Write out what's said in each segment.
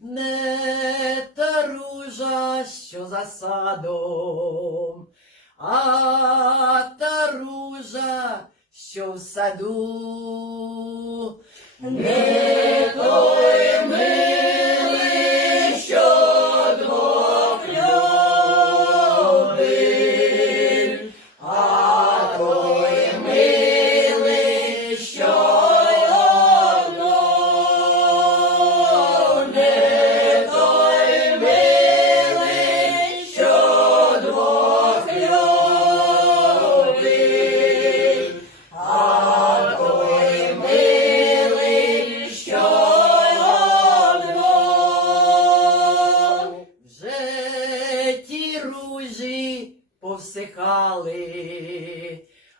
не та ружа, що за садом, а та ружа, що в саду. Не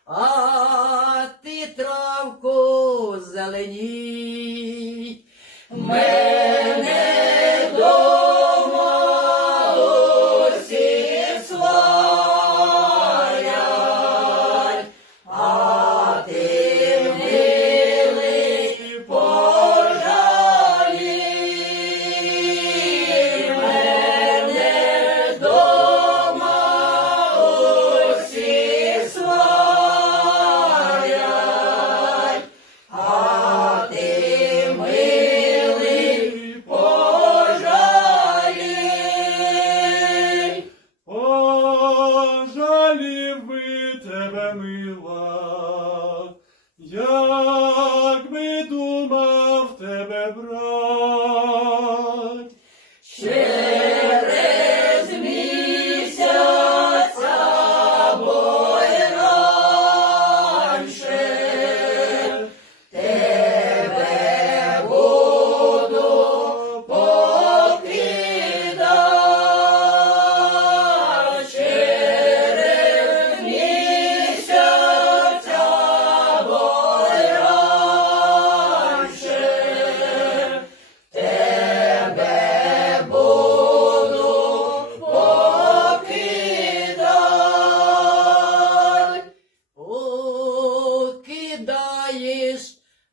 а ти травку зеленій. Мене мила, як би думав тебе брать.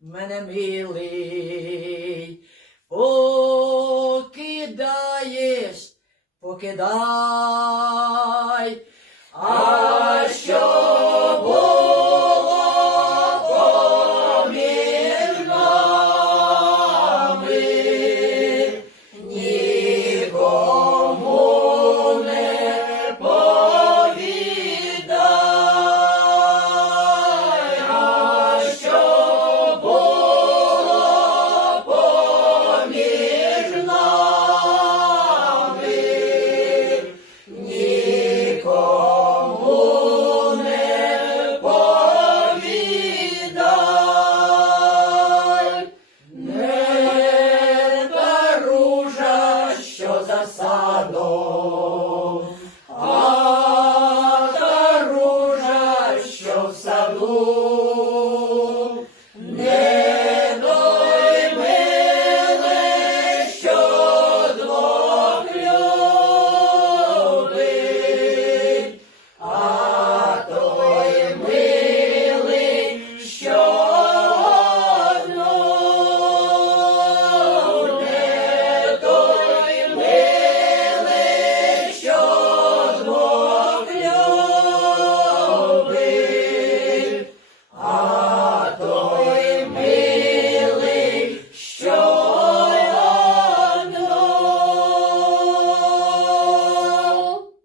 Мене, милий, покидаєш, покидай, а що буде?